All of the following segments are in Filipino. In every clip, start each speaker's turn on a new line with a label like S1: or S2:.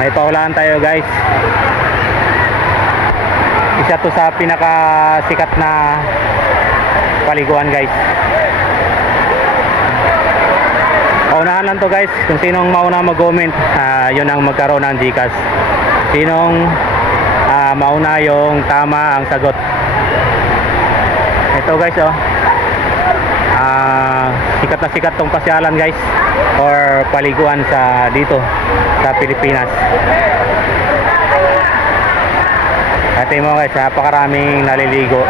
S1: May pahulaan tayo guys. Isa to sa pinakasikat na paliguan guys. Paunahan lang to guys. Kung sinong mauna mag-comment, ah, yun ang magkaroon ng Gcash. Sinong ah, mauna yung tama ang sagot. Ito guys oh. Sikat na sikat tong pasyalan guys or paliguan sa dito sa Pilipinas. Ate mo guys, napakaraming naliligo.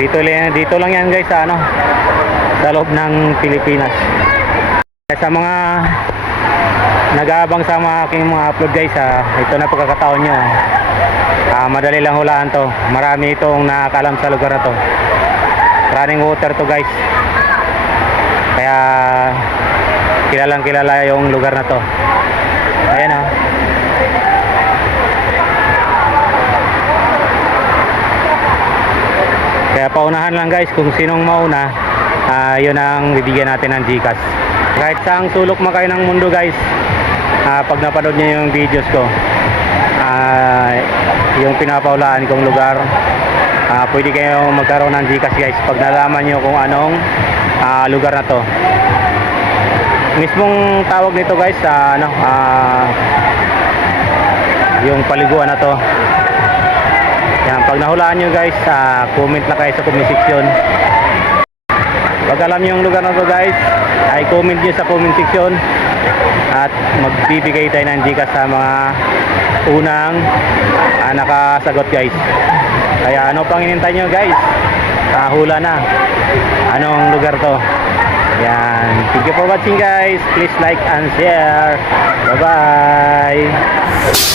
S1: Dito lang dito lang yan guys sa ano sa loob ng Pilipinas. Sa mga nag-aabang sa mga aking mga upload guys, ah, ito na pagkakataon nyo. Ah, madali lang hulaan to. Marami itong nakakalam sa lugar na to. Running water to guys. Kaya kilalang kilala yung lugar na to. Ayan oh. Kaya paunahan lang guys kung sinong mauna, ah, yun ang bibigyan natin ng Gcash. Kahit saang sulok man kayo ng mundo guys, ah, pag napanood nyo yung videos ko, ah, yung pinapaulaan kong lugar, ah, pwede kayo magkaroon ng Gcash guys pag nalaman nyo kung anong ah, lugar na to. Mismong tawag nito guys sa ano, ah, yung paliguan na to. Yan, pag nahulaan nyo guys, ah, comment na kayo sa comment section. Pag alam nyo yung lugar na to guys, ay comment nyo sa comment section at magbibigay tayo ng Gcash sa mga unang ah, nakasagot guys. Kaya ano pang inintay nyo guys? Ah, hula na. Anong lugar to? Yan. Thank you for watching guys. Please like and share. Bye-bye.